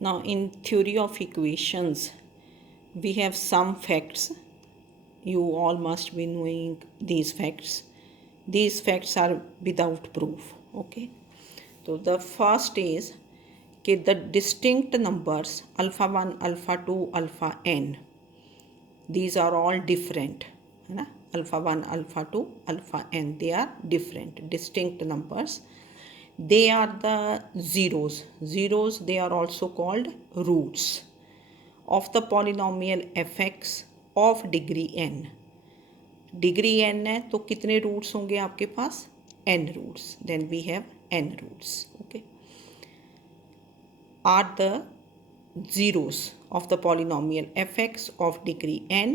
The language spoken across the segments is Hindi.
Now, in theory of equations, we have some facts. You all must be knowing these facts. These facts are without proof. Okay. So the first is that the distinct numbers alpha 1, alpha 2, alpha n, these are all different. Alpha 1, alpha 2, alpha n, they are different, distinct numbers. They are the zeros. Zeros, they are also called roots of the polynomial fx of degree n. Degree n है तो कितने रूट्स होंगे आपके पास? n roots. Then we have n roots. Okay. Are the zeros of the polynomial fx of degree n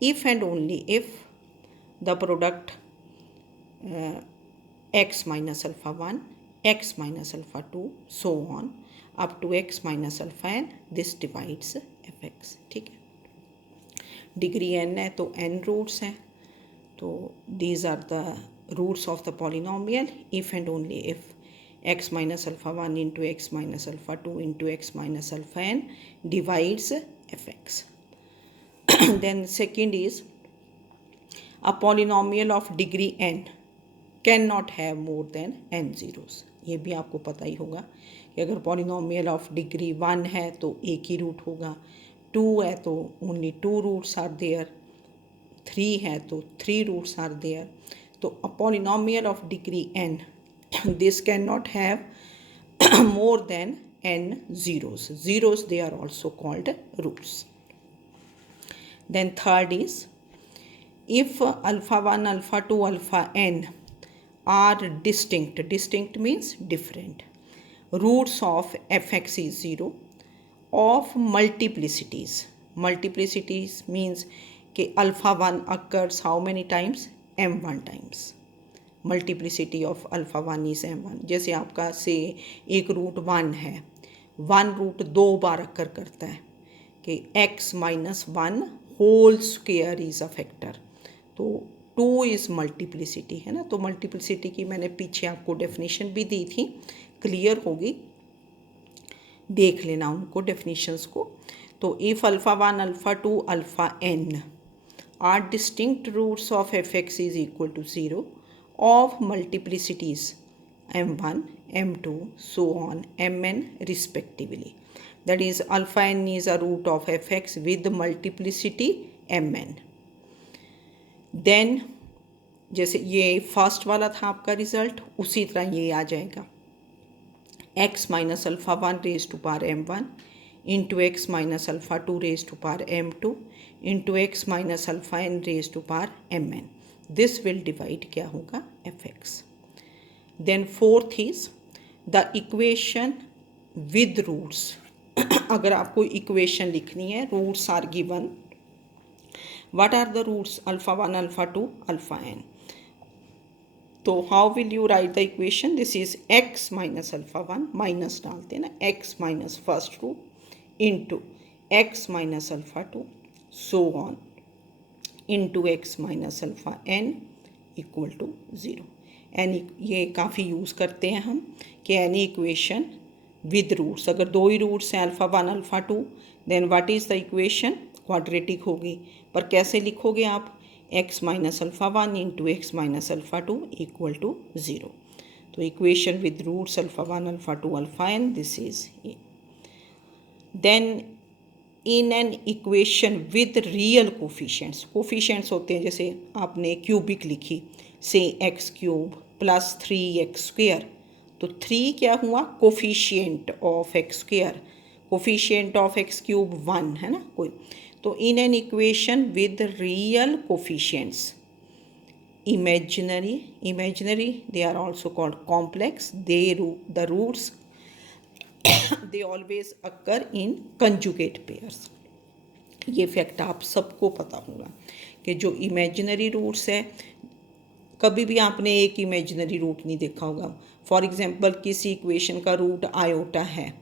if and only if the product x minus alpha 1, x minus alpha 2, so on up to x minus alpha n, this divides fx. ठीक है. डिग्री n है तो n रूट्स हैं, तो these are the roots of the polynomial if and only if x minus alpha 1 into x minus alpha 2 into x minus alpha n divides fx. Then second is a polynomial of degree n cannot have more than n zeros. ये भी आपको पता ही होगा कि अगर पॉलिनोमियल ऑफ डिग्री 1 है तो एक ही रूट होगा, 2 है तो ओनली 2 रूट्स आर देयर, 3 है तो 3 रूट्स आर देयर. तो a polynomial of degree n, this cannot have more than n zeros. Zeros, they are also called roots. Then third is if alpha 1, alpha 2, alpha n are distinct. Distinct means different. Roots of fx is 0 of multiplicities. Multiplicities means कि alpha 1 occurs how many times? m1 times. Multiplicity of alpha 1 is m1. जैसे आपका से एक रूट 1 है, 1 रूट 2 बार अक्कर करता है कि x minus 1 whole square is a factor. तो 2 इज़ मल्टीप्लिसिटी है ना. तो मल्टीप्लिसिटी की मैंने पीछे आपको डेफिनेशन भी दी थी, क्लियर होगी, देख लेना उनको डेफिनेशंस को. तो if alpha 1, alpha 2, alpha n are distinct roots of fx is equal to 0 of multiplicities m1, m2, so on, mn respectively. That is alpha n is a root of fx with multiplicity mn. Then जैसे ये फर्स्ट वाला था आपका रिजल्ट, उसी तरह ये आ जाएगा x minus alpha 1 raise to power m1 into x minus alpha 2 raise to power m2 into x minus alpha n raise to power mn. This will divide क्या होगा? fx. Then fourth is the equation with roots. अगर आपको इक्वेशन लिखनी है, roots are given. What are the roots? Alpha 1, alpha 2, alpha n. तो how will you write the equation? This is x minus alpha 1, minus डालते हैं ना, x minus first root into x minus alpha 2, so on into x minus alpha n equal to 0. Any, ये काफ़ी यूज़ करते हैं हम कि एनी इक्वेशन विद रूट्स, अगर 2 ही रूट्स हैं alpha 1, alpha 2, then what is the equation? Quadratic होगी. पर कैसे लिखोगे आप? x minus alpha 1 into x minus alpha 2 equal to 0. तो equation with roots alpha 1, alpha 2, alpha n, this is a. Then in an equation with real coefficients. Coefficients होते हैं, जैसे आपने क्यूबिक लिखी, से x cube plus 3x square, तो 3 क्या हुआ? Coefficient of x square. Coefficient of x cube 1 है ना कोई. तो इन an equation with real coefficients, imaginary, they are also called complex. The roots they always occur in conjugate pairs. ये फैक्ट आप सबको पता होगा कि जो इमेजिनरी रूट्स है, कभी भी आपने एक इमेजिनरी रूट नहीं देखा होगा. फॉर एग्जांपल किसी इक्वेशन का रूट आयोटा है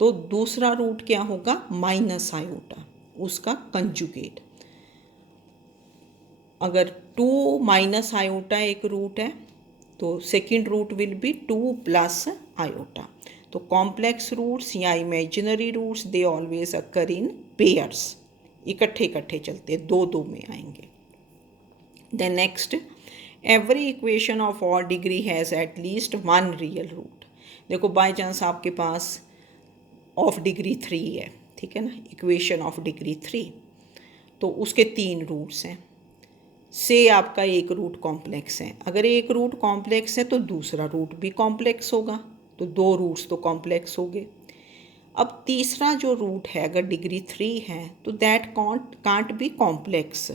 तो दूसरा रूट क्या होगा? माइनस आयोटा, उसका कंजुगेट. अगर 2 माइनस आयोटा एक रूट है तो second root will be 2 plus iota. तो कॉम्प्लेक्स रूट्स या imaginary roots they always occur in pairs, इकट्ठे इकट्ठे चलते, दो दो में आएंगे। Then next, every equation of odd degree has at least one real root. देखो बाय चांस आपके पास ऑफ डिग्री 3 है, ठीक है ना, इक्वेशन ऑफ डिग्री 3, तो उसके 3 रूट्स हैं, से आपका एक रूट कॉम्प्लेक्स है। अगर एक रूट कॉम्प्लेक्स है तो दूसरा रूट भी कॉम्प्लेक्स होगा, तो 2 रूट्स तो कॉम्प्लेक्स हो गए। अब तीसरा जो रूट है अगर डिग्री 3 है तो दैट कांट बी कॉम्प्लेक्स,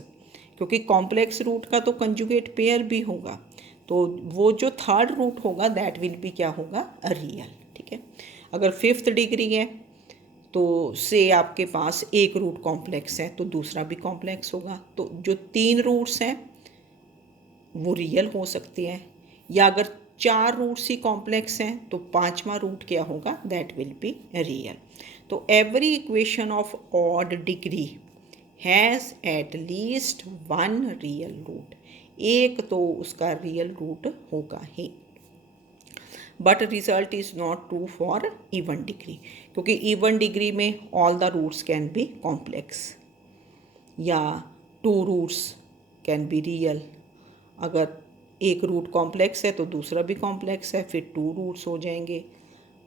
क्योंकि कॉम्प्लेक्स रूट का तो कंजुगेट पेयर भी होगा, तो वो जो थर्ड रूट होगा दैट विल बी क्या होगा, रियल, ठीक है। अगर 5th डिग्री है तो से आपके पास एक रूट कॉम्प्लेक्स है तो दूसरा भी कॉम्प्लेक्स होगा, तो जो 3 रूट्स हैं वो रियल हो सकते हैं, या अगर 4 रूट्स ही कॉम्प्लेक्स हैं तो 5वां रूट क्या होगा, दैट विल बी रियल। तो every equation of odd degree has at least one real root, एक तो उसका रियल रूट होगा ही। But result is not true for even degree, क्योंकि इवन डिग्री में all the roots can be complex, या 2 रूट्स कैन बी रियल। अगर एक रूट कॉम्प्लेक्स है तो दूसरा भी कॉम्प्लेक्स है, फिर 2 रूट्स हो जाएंगे,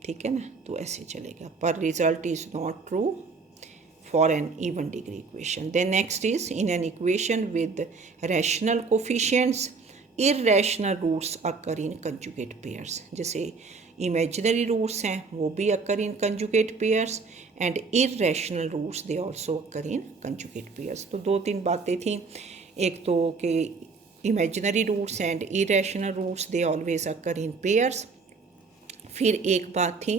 ठीक है ना, तो ऐसे चलेगा। पर result is not true for an even degree equation. Then next is, in an equation with rational coefficients, irrational roots occur in conjugate pairs. जैसे imaginary roots हैं वो भी occur in conjugate pairs, and irrational roots they also occur in conjugate pairs. तो 2-3 बातें थी, एक तो कि imaginary roots and irrational roots they always occur in pairs। फिर एक बात थी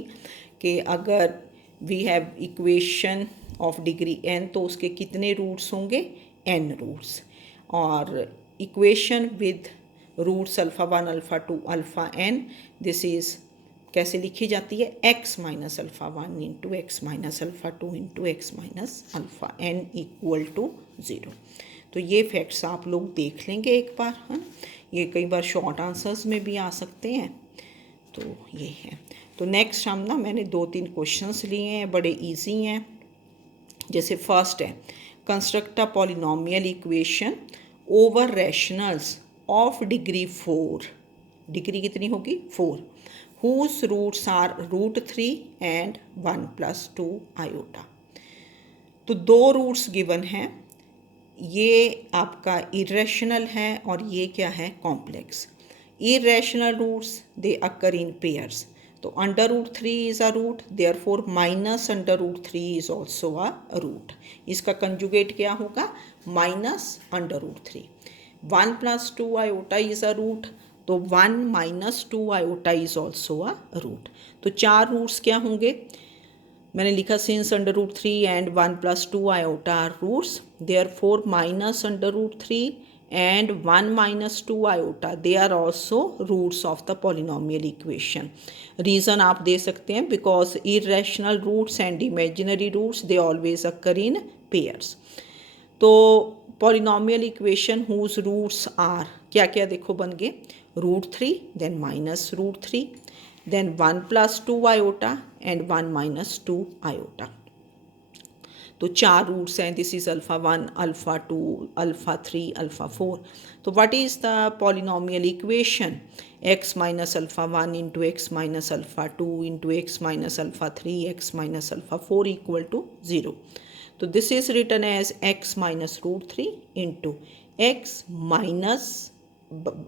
कि अगर we have equation of degree n तो उसके कितने रूट्स होंगे, n रूट्स। और equation with roots alpha 1 alpha 2 alpha n, this is कैसे लिखी जाती है, x minus alpha 1 into x minus alpha 2 into x minus alpha n equal to 0। तो ये फैक्ट्स आप लोग देख लेंगे एक बार, है, ये कई बार शॉर्ट आंसर्स में भी आ सकते हैं, तो ये है। तो नेक्स्ट हम ना, मैंने 2-3 क्वेश्चंस लिए हैं, बड़े इजी हैं। जैसे फर्स्ट है, construct a polynomial equation over rationals of degree 4, degree कितनी होगी, 4, whose roots are √3 and 1 + 2 iota. तो 2 रूट्स गिवन हैं, ये आपका इरेशनल है और ये क्या है, complex. Irrational roots they occur in pairs, तो √3 is a root, therefore -√3 is also a root. इसका कंजुगेट क्या होगा, -√3। 1 + 2 आयोटा इज़ अ रूट, तो 1 - 2 iota is also a root. तो 4 रूट्स क्या होंगे, मैंने लिखा since √3 and 1 + 2 iota are roots, therefore -√3 and 1 - 2 iota they are also roots of the polynomial equation। Reason आप दे सकते हैं, because irrational roots and imaginary roots they always occur in pairs। तो polynomial equation whose roots are क्या क्या, देखो बन गए, √3 then -√3 then 1 + 2 iota and 1 - 2 iota। तो 4 रूट्स हैं, this is alpha 1 alpha 2 alpha 3 alpha 4। तो what is the polynomial equation, x - alpha 1 into x minus alpha 2 into x minus alpha 3 x minus alpha 4 equal to 0। तो this is written as x - √3 into x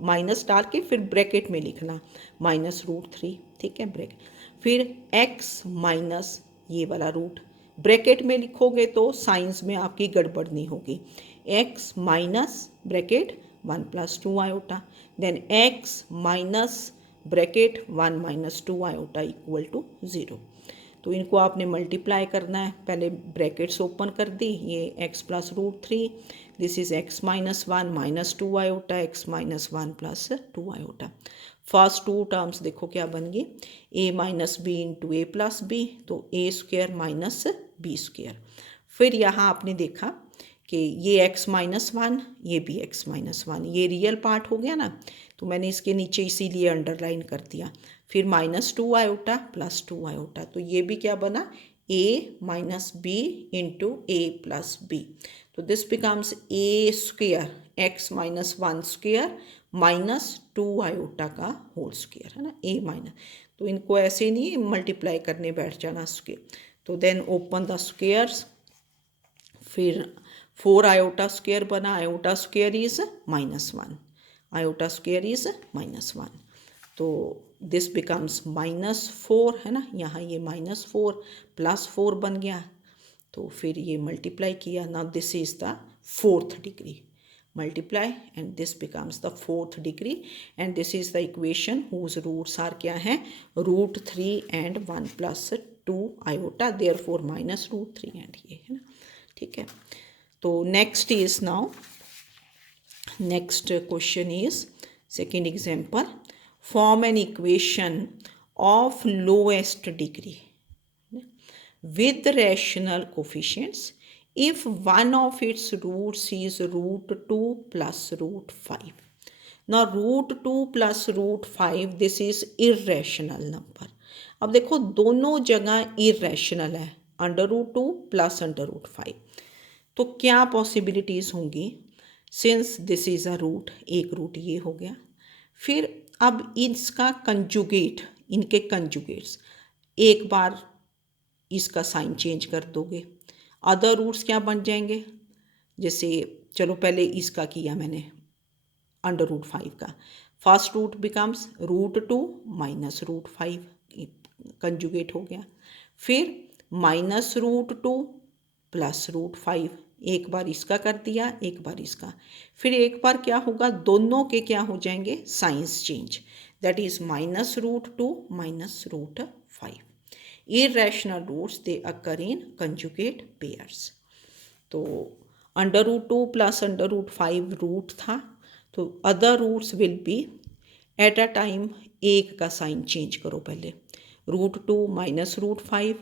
minus डाल के फिर ब्रैकेट में लिखना -√3, ठीक है, ब्रैकेट, फिर x माइनस ये वाला रूट ब्रैकेट में लिखोगे तो साइंस में आपकी गड़बड़ नहीं होगी, x माइनस ब्रैकेट 1 + 2 आयोटा, then x minus bracket 1 - 2 iota equal to 0। तो इनको आपने मल्टीप्लाई करना है, पहले ब्रैकेट्स ओपन कर दी, ये x + √3, this is x - 1 - 2 iota, x - 1 + 2 iota. First 2 terms देखो क्या बन गई, a - b into a + b, तो a² - b²। फिर यहाँ आपने देखा कि ये x - 1, ये भी x - 1, ये रियल पार्ट हो गया ना, तो मैंने इसके नीचे इसीलिए अंडरलाइन कर दिया। फिर -2 आयोटा प्लस 2 आयोटा, तो ये भी क्या बना a minus b into a plus b. तो this becomes a square x minus 1 square minus 2 iota का होल स्क्वेयर, है ना, a माइनस, तो इनको ऐसे नहीं मल्टीप्लाई करने बैठ जाना स्क्वेयर, तो देन ओपन द स्क्वेयर्स, फिर 4 आयोटा स्क्वेयर बना, iota square is -1, iota square is -1, तो दिस बिकम्स -4, है ना, यहाँ ये -4 +4 बन गया, तो फिर ये मल्टीप्लाई किया, now this is the 4th degree, multiply and this becomes the 4th degree, and this is the equation whose roots are क्या हैं, √3 एंड 1 + 2 आयोटा, देयरफॉर -√3 एंड ये, है ना, ठीक है। तो next is now, next question is second example, form an equation of lowest degree with rational coefficients if one of its roots is √2 plus √5. Now √2 plus √5 this is irrational number. अब देखो दोनों जगह irrational है, √2 plus √5, तो क्या पॉसिबिलिटीज़ होंगी, since this is a root, एक रूट ये हो गया, फिर अब इसका कंजुगेट, इनके कंजुगेट्स, एक बार इसका साइन चेंज कर दोगे, अदर रूट्स क्या बन जाएंगे, जैसे चलो पहले इसका किया मैंने √5 का, first root becomes √2 minus √5, conjugate हो गया, फिर -√2 प्लस √5, एक बार इसका कर दिया, एक बार इसका, फिर एक बार क्या होगा, दोनों के क्या हो जाएंगे signs change, that is -√2 minus √5. Irrational roots they occur in conjugate pairs, तो √2 प्लस √5 रूट था, तो other roots will be at a time, एक का साइन चेंज करो पहले, √2 माइनस √5,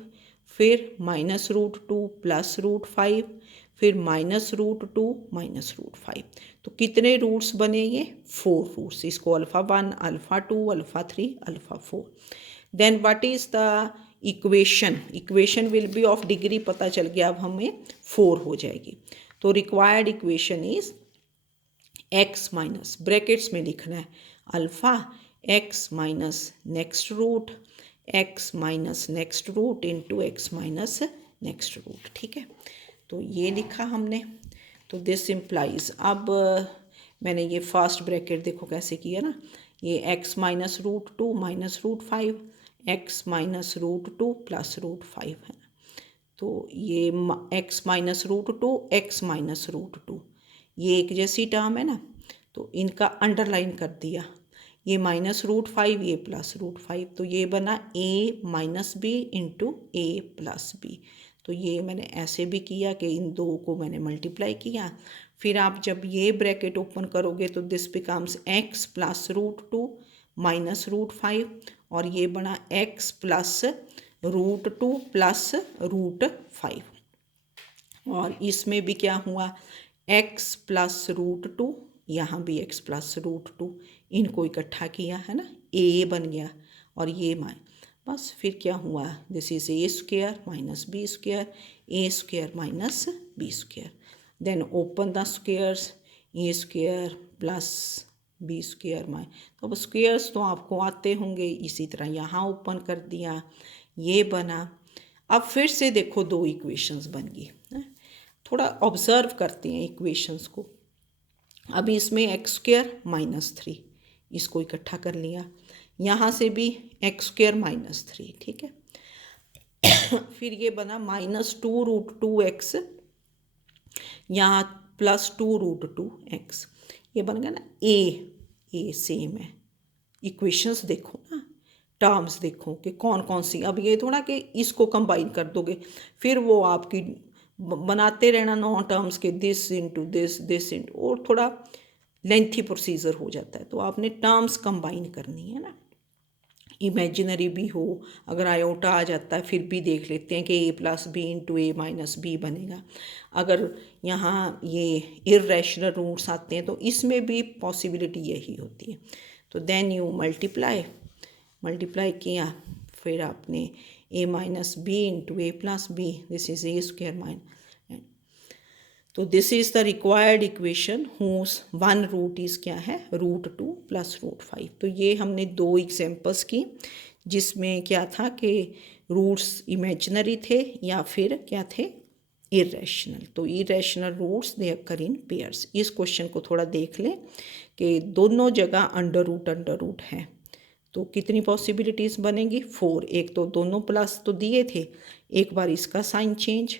फिर -√2 प्लस √5, फिर -√2 माइनस √5, तो कितने रूट्स बने ये 4 रूट्स, इसको α1 α2 α3 α4. Then what is the equation, equation will be of degree, पता चल गया अब हमें 4 हो जाएगी, तो required equation is x minus, brackets में लिखना है alpha x minus next root x minus next root into x minus next root, ठीक है, तो ये लिखा हमने, तो दिस इम्प्लाइज, अब मैंने ये फर्स्ट ब्रैकेट देखो कैसे किया ना, ये x minus √2 minus √5, x minus √2 plus √5 है, तो ये x माइनस √2 x माइनस √2, ये एक जैसी टर्म है ना, तो इनका अंडरलाइन कर दिया, ये -√5 ये प्लस √5, तो ये बना a minus B into a plus b, तो ये मैंने ऐसे भी किया कि इन दो को मैंने मल्टीप्लाई किया, फिर आप जब ये ब्रैकेट ओपन करोगे तो this becomes x plus √2 minus √5, और ये बना x प्लस √2 प्लस √5, और इसमें भी क्या हुआ x प्लस √2, यहाँ भी x प्लस √2, इनको इकट्ठा किया है ना, a बन गया, और ये बस फिर क्या हुआ, this is a square minus b square, a square minus b square, then open the squares, a square plus b square तो अब स्क्वेयर्स तो आपको आते होंगे, इसी तरह यहाँ ओपन कर दिया, ये बना, अब फिर से देखो दो इक्वेशंस बन गई, थोड़ा ऑब्जर्व करते हैं इक्वेशंस को, अभी इसमें एक्स स्क्वेयर -3, इसको इकट्ठा कर लिया, यहाँ से भी एक्स स्क्वेयर -3, ठीक है, फिर ये बना -2√2x, यहाँ +2√2x, ये बन गया ना ए सेम है, इक्वेशंस देखो ना, टर्म्स देखो कि कौन कौन सी, अब ये थोड़ा कि इसको कंबाइन कर दोगे, फिर वो आपकी बनाते रहना 9 टर्म्स के, दिस इंटू दिस इंटू, और थोड़ा लेंथी प्रोसीजर हो जाता है, तो आपने टर्म्स कंबाइन करनी है ना, इमेजिनरी भी हो, अगर आयोटा आ जाता है फिर भी देख लेते हैं कि a plus b into a minus b बनेगा, अगर यहाँ ये इररेशनल रूट्स आते हैं तो इसमें भी पॉसिबिलिटी यही होती है, तो देन यू मल्टीप्लाई मल्टीप्लाई किया, फिर आपने a minus B into A plus B, this is A square minus, तो this is the required equation whose one root is क्या है, √2 प्लस √5। तो ये हमने 2 एग्जांपल्स की जिसमें क्या था कि रूट्स इमेजिनरी थे या फिर क्या थे, इरेशनल। तो irrational roots they occur in pairs. इस क्वेश्चन को थोड़ा देख लें कि दोनों जगह अंडर रूट है, तो कितनी पॉसिबिलिटीज़ बनेंगी, 4। एक तो दोनों प्लस तो दिए थे, एक बार इसका साइन चेंज,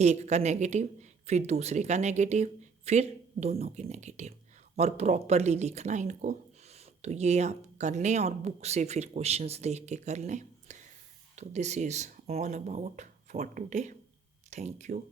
एक का नेगेटिव, फिर दूसरे का नेगेटिव, फिर दोनों के नेगेटिव, और प्रॉपरली लिखना इनको। तो ये आप कर लें और बुक से फिर क्वेश्चंस देख के कर लें। तो this is all about for today. Thank you.